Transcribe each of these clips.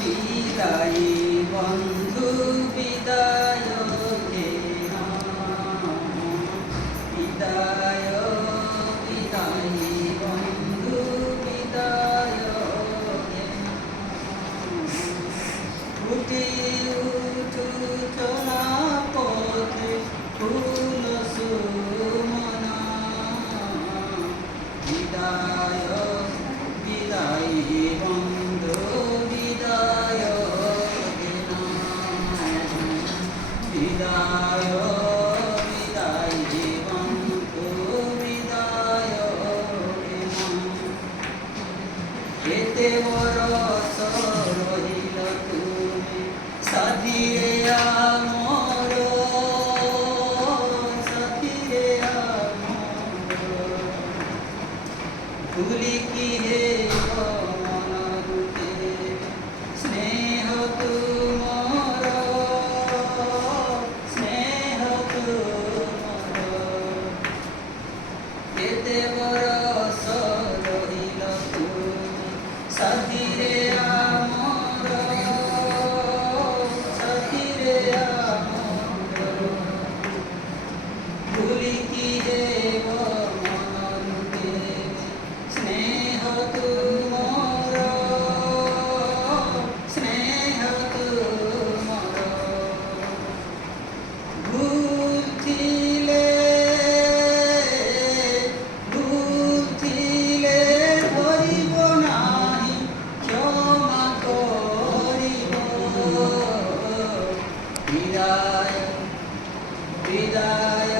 বিদায়ী বন্ধু বিদায় বিদায় বিদায়ী বন্ধু বিদায় ফুটে উঠু চলা পথে ফুল সুমনা বিদায় বিদায়ী বন্ধু বিদায় বিদায় বিদায়ী বন্ধু বিদায় এতে বরস রহিল তুমি সাথিরে আমর সাথিরে আমর ভুলি কি হে মনরূপে স্নেহ তুমর স্নেহ তুমর এতে বরস রহিল তুমি সাথিরে আমর সাথিরে আমর ভুলি কি হে মনরূপে স্নেহ তুমর স্নেহ তুমর ভুলছিলে ভুলছিলে ধরিব নাহি ক্ষমা করিব বিদায় বিদায়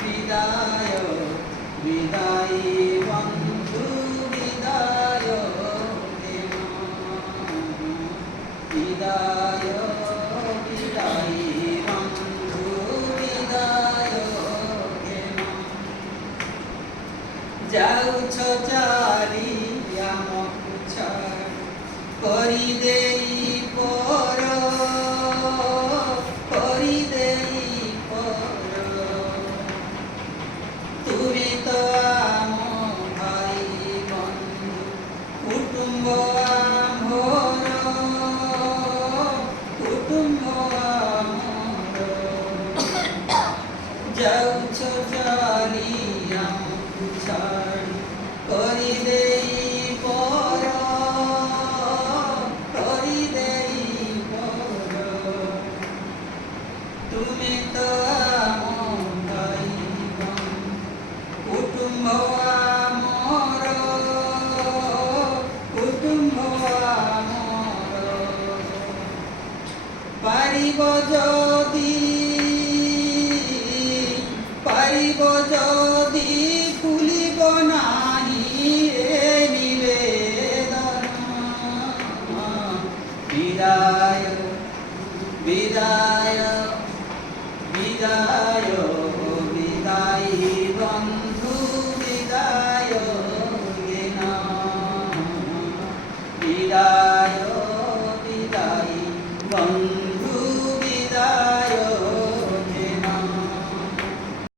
বিদায় বিদায়ী বন্ধু বিদায় বিদায় বিদায়ী বন্ধু বিদায় যাউছ চালি আমকু ছাড় করি দেই পর করি দেই পর তুমি তো আম ভাই বন্ধু কুটুম্ব আমর কুটুম্ব আমর যাউছ চালি আমকু ছাড়ি করি দেই পর করি দেই পর তুমি তো আম ভাই বন্ধু কুটুম্ব আমর কুটুম্ব আমর পারিব যদি পারিব যদি ভুলিব নাহি এ নিবেদন বিদায় বিদায় বিদায়